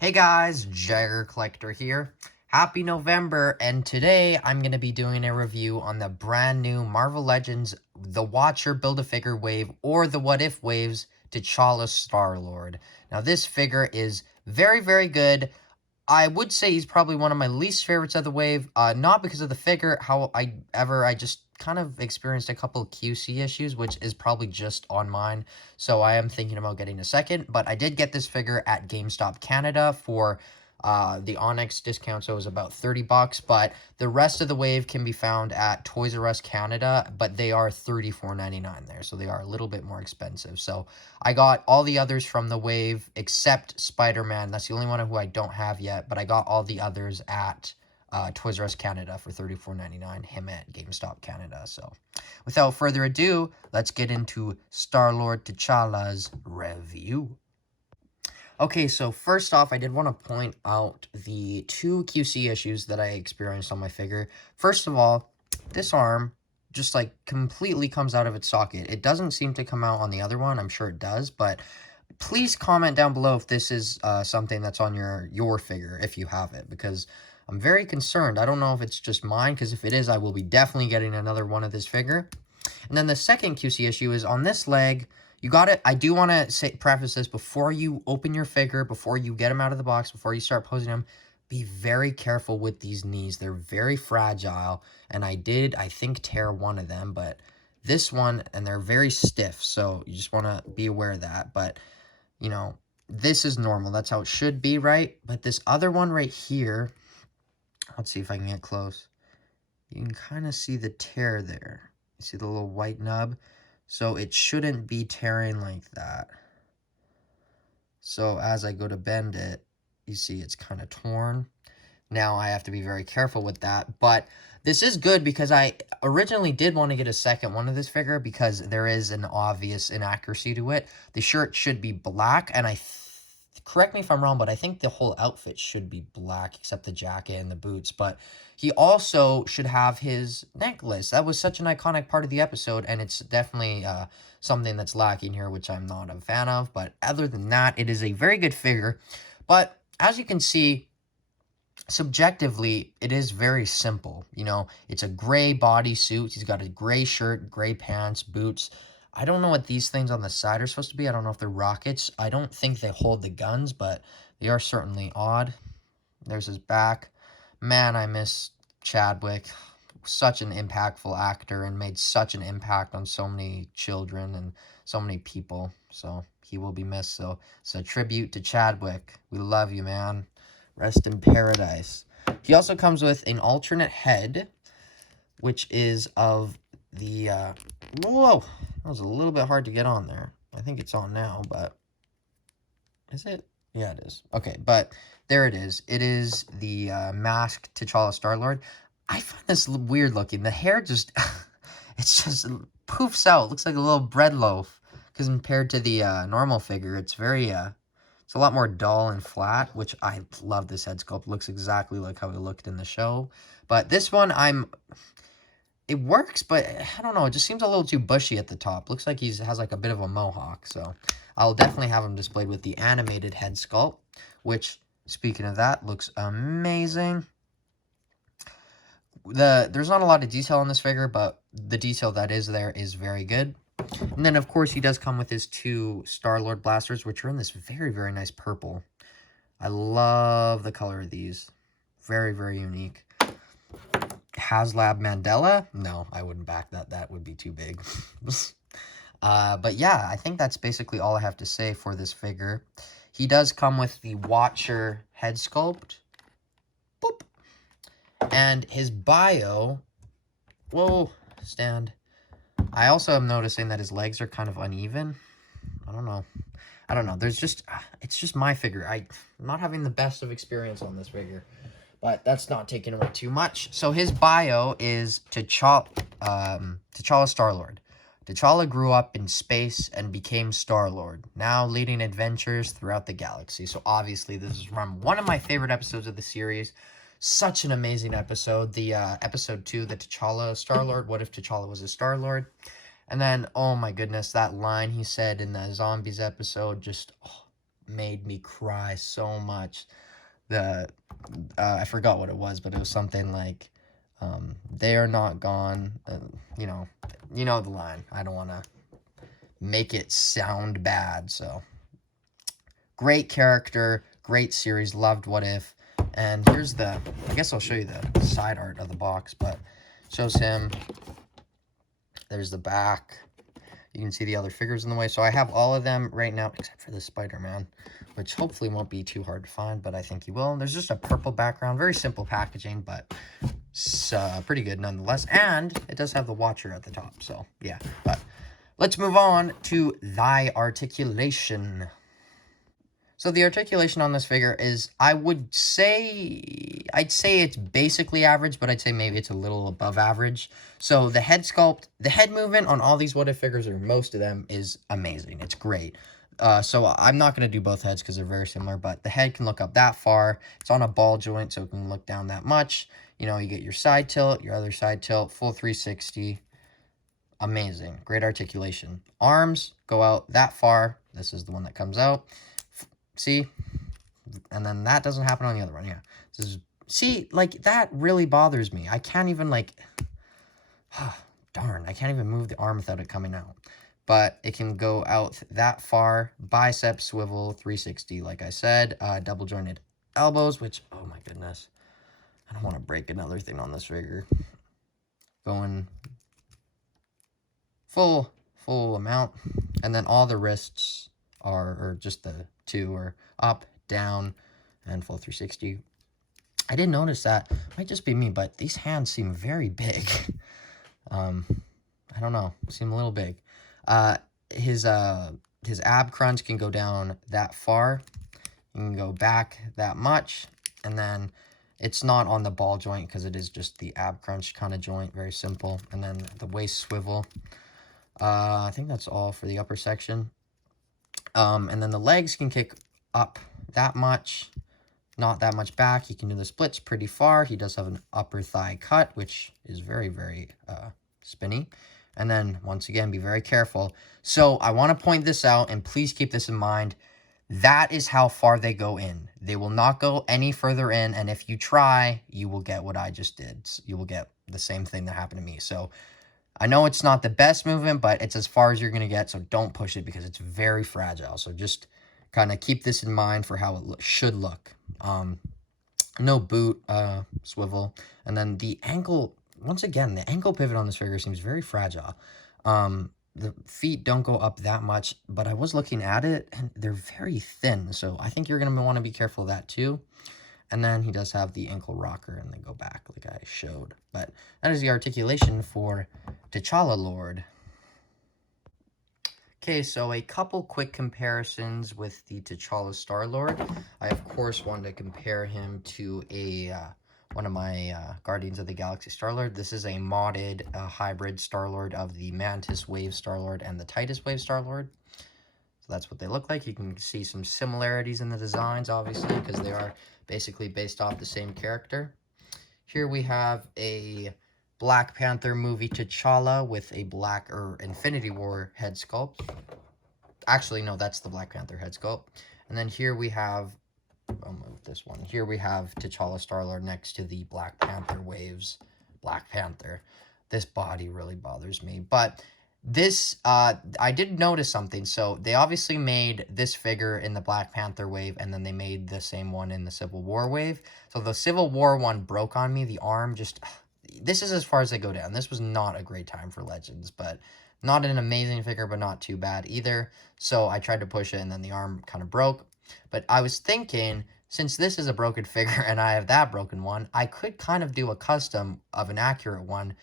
Hey guys, Jagger Collector here. Happy November, and today I'm going to be doing a review on the brand new Marvel Legends The Watcher Build-A-Figure Wave or the What If Waves Tchalla Star Lord. Now this figure is very, very good. I would say he's probably one of my least favorites of the wave, not because of the figure, I just kind of experienced a couple of QC issues, which is probably just on mine, so I am thinking about getting a second, but I did get this figure at GameStop Canada for the Onyx discount, so it was about 30 bucks, but the rest of the wave can be found at Toys R Us Canada, but they are $34.99 there, so they are a little bit more expensive. So I got all the others from the wave except Spider-Man. That's the only one who I don't have yet, but I got all the others at Toys R Us Canada for $34.99, him at GameStop Canada. So without further ado, let's get into Star-Lord T'Challa's review. Okay, so first off, I did want to point out the two QC issues that I experienced on my figure. First of all, this arm just like completely comes out of its socket. It doesn't seem to come out on the other one. I'm sure it does, but please comment down below if this is something that's on your figure, if you have it, because I'm very concerned. I don't know if it's just mine, because if it is, I will be definitely getting another one of this figure. And then the second QC issue is on this leg. You got it. I do want to preface this before you open your figure, before you get them out of the box, before you start posing them. Be very careful with these knees. They're very fragile, and I think, tear one of them, but this one, and they're very stiff, so you just want to be aware of that. But, you know, this is normal. That's how it should be, right? But this other one right here, let's see if I can get close. You can kind of see the tear there. You see the little white nub? So it shouldn't be tearing like that. So as I go to bend it, you see it's kind of torn. Now I have to be very careful with that. But this is good because I originally did want to get a second one of this figure because there is an obvious inaccuracy to it. The shirt should be black, and correct me if I'm wrong, but I think the whole outfit should be black except the jacket and the boots. But he also should have his necklace. That was such an iconic part of the episode, and it's definitely something that's lacking here, which I'm not a fan of. But other than that, it is a very good figure. But as you can see, subjectively, it is very simple. You know, it's a gray bodysuit. He's got a gray shirt, gray pants, boots. I don't know what these things on the side are supposed to be. I don't know if they're rockets. I don't think they hold the guns, but they are certainly odd. There's his back. Man, I miss Chadwick. Such an impactful actor and made such an impact on so many children and so many people. So he will be missed. So it's a tribute to Chadwick. We love you, man. Rest in paradise. He also comes with an alternate head, which is of the, whoa, that was a little bit hard to get on there. I think it's on now, but is it? Yeah, it is. Okay, but there it is. It is the masked Tchalla Star Lord. I find this weird looking. The hair just, it's just poofs out. It looks like a little bread loaf. Because compared to the normal figure, it's very, it's a lot more dull and flat, which I love this head sculpt. It looks exactly like how it looked in the show. But this one, it works, but I don't know. It just seems a little too bushy at the top. Looks like he has like a bit of a mohawk. So I'll definitely have him displayed with the animated head sculpt, which, speaking of that, looks amazing. There's not a lot of detail on this figure, but the detail that is there is very good. And then, of course, he does come with his two Star-Lord blasters, which are in this very, very nice purple. I love the color of these. Very, very unique. HasLab Mandela? No, I wouldn't back that. That would be too big. But yeah, I think that's basically all I have to say for this figure. He does come with the Watcher head sculpt. Boop. And his bio... Whoa, stand. I also am noticing that his legs are kind of uneven. I don't know. There's just... It's just my figure. I'm not having the best of experience on this figure. But that's not taking away too much. So his bio is Tchalla Star Lord. T'Challa grew up in space and became Star-Lord, now leading adventures throughout the galaxy. So obviously this is from one of my favorite episodes of the series. Such an amazing episode. The episode 2, the Tchalla Star Lord. What if T'Challa was a Star Lord? And then, oh my goodness, that line he said in the Zombies episode, just, oh, made me cry so much. I forgot what it was, but it was something like, they are not gone. You know the line. I don't want to make it sound bad. So great character, great series, loved What If. And here's I guess I'll show you the side art of the box, but shows him. There's the back. You can see the other figures in the way. So I have all of them right now, except for the Spider-Man, which hopefully won't be too hard to find, but I think you will. And there's just a purple background, very simple packaging, but it's pretty good nonetheless. And it does have the Watcher at the top, so yeah. But let's move on to Thy Articulation. So the articulation on this figure is, I'd say it's basically average, but I'd say maybe it's a little above average. So the head sculpt, the head movement on all these What If figures, or most of them, is amazing. It's great. So I'm not going to do both heads because they're very similar, but the head can look up that far. It's on a ball joint, so it can look down that much. You know, you get your side tilt, your other side tilt, full 360. Amazing. Great articulation. Arms go out that far. This is the one that comes out. See? And then that doesn't happen on the other one. Yeah. See, like, that really bothers me. I can't even, like, darn, I can't even move the arm without it coming out. But it can go out that far. Bicep swivel 360, like I said. Double jointed elbows, which, oh my goodness. I don't want to break another thing on this figure. Going full amount. And then all the wrists or just the two are up, down, and full 360. I didn't notice that. Might just be me, but these hands seem very big. I don't know. Seem a little big. His ab crunch can go down that far. You can go back that much, and then it's not on the ball joint because it is just the ab crunch kind of joint. Very simple. And then the waist swivel. I think that's all for the upper section. And then the legs can kick up that much, not that much back. He can do the splits pretty far. He does have an upper thigh cut, which is very, very spinny. And then, once again, be very careful. So, I want to point this out, and please keep this in mind. That is how far they go in. They will not go any further in, and if you try, you will get what I just did. You will get the same thing that happened to me. So, I know it's not the best movement, but it's as far as you're going to get, so don't push it because it's very fragile. So just kind of keep this in mind for how it should look. No boot swivel. And then the ankle, once again, the ankle pivot on this figure seems very fragile. The feet don't go up that much, but I was looking at it, and they're very thin. So I think you're going to want to be careful of that too. And then he does have the ankle rocker, and they go back like I showed. But that is the articulation for Tchalla Lord. Okay, so a couple quick comparisons with the Tchalla Star Lord. I, of course, wanted to compare him to one of my Guardians of the Galaxy Star Lord. This is a modded hybrid Star Lord of the Mantis Wave Star Lord and the Titus Wave Star Lord. So that's what they look like. You can see some similarities in the designs, obviously, because they are basically based off the same character. Here we have a Black Panther movie T'Challa with a Infinity War head sculpt. Actually, no, that's the Black Panther head sculpt. And then here we have, I'll move this one. Here we have Tchalla Star Lord next to the Black Panther Waves Black Panther. This body really bothers me. But this, I did notice something. So they obviously made this figure in the Black Panther wave, and then they made the same one in the Civil War wave. So the Civil War one broke on me. The arm just, this is as far as they go down. This was not a great time for Legends, but not an amazing figure, but not too bad either. So I tried to push it, and then the arm kind of broke. But I was thinking, since this is a broken figure and I have that broken one, I could kind of do a custom of an accurate one.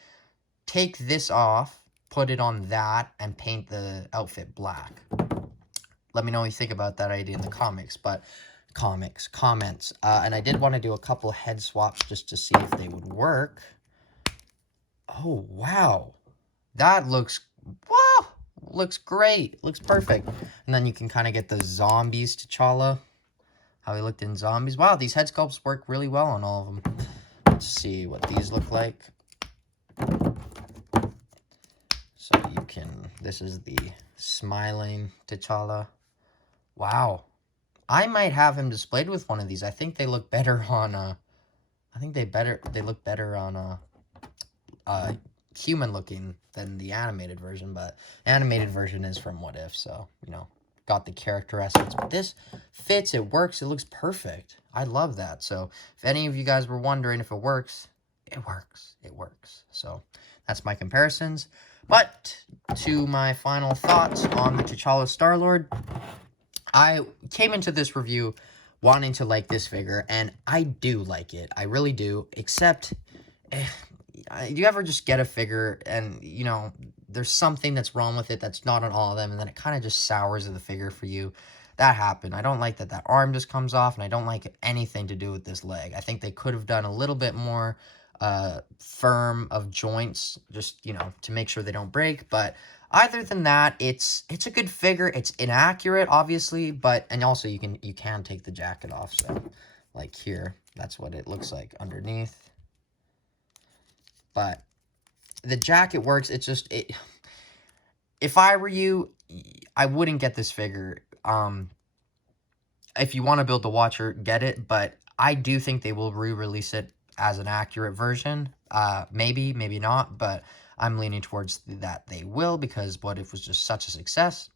Take this off, put it on that, and paint the outfit black. Let me know what you think about that idea in the comments. And I did want to do a couple head swaps just to see if they would work. Oh, wow. That looks, wow, looks great. Looks perfect. And then you can kind of get the zombies T'Challa, how he looked in Zombies. Wow, these head sculpts work really well on all of them. Let's see what these look like. So you can, this is the smiling T'Challa. Wow, I might have him displayed with one of these. I think they look better on, they look better on, human looking than the animated version, but animated version is from What If, so, you know, got the character essence. But this fits, it works, it looks perfect. I love that. So if any of you guys were wondering if it works, it works. It works. So that's my comparisons. But to my final thoughts on the Tchalla Star Lord, I came into this review wanting to like this figure, and I do like it. I really do, except you ever just get a figure and, you know, there's something that's wrong with it that's not on all of them, and then it kind of just sours the figure for you. That happened. I don't like that that arm just comes off, and I don't like anything to do with this leg. I think they could have done a little bit more firm of joints, just, you know, to make sure they don't break. But other than that, it's a good figure. It's inaccurate, obviously, but, and also you can take the jacket off. So like here, that's what it looks like underneath. But the jacket works. It's just, if I were you, I wouldn't get this figure. If you want to build the Watcher, get it, but I do think they will re-release it as an accurate version. Maybe, maybe not, but I'm leaning towards that they will, because What If was just such a success.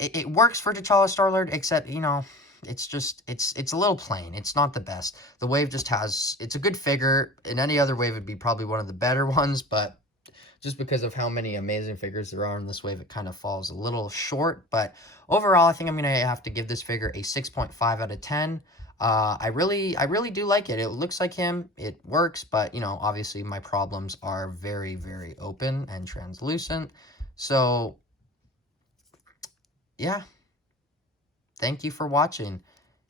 It works for Tchalla Star Lord, except, you know, it's just, it's a little plain. It's not the best. The wave just has, it's a good figure. In any other wave, it'd be probably one of the better ones, but just because of how many amazing figures there are in this wave, it kind of falls a little short. But overall, I think I'm going to have to give this figure a 6.5 out of 10. I really do like it. It looks like him. It works, but, you know, obviously my problems are very, very open and translucent. So, yeah. Thank you for watching.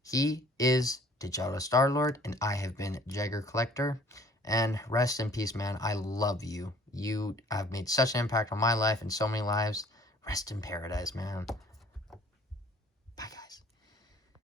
He is Tchalla Star Lord, and I have been Jagger Collector. And rest in peace, man. I love you. You have made such an impact on my life and so many lives. Rest in paradise, man.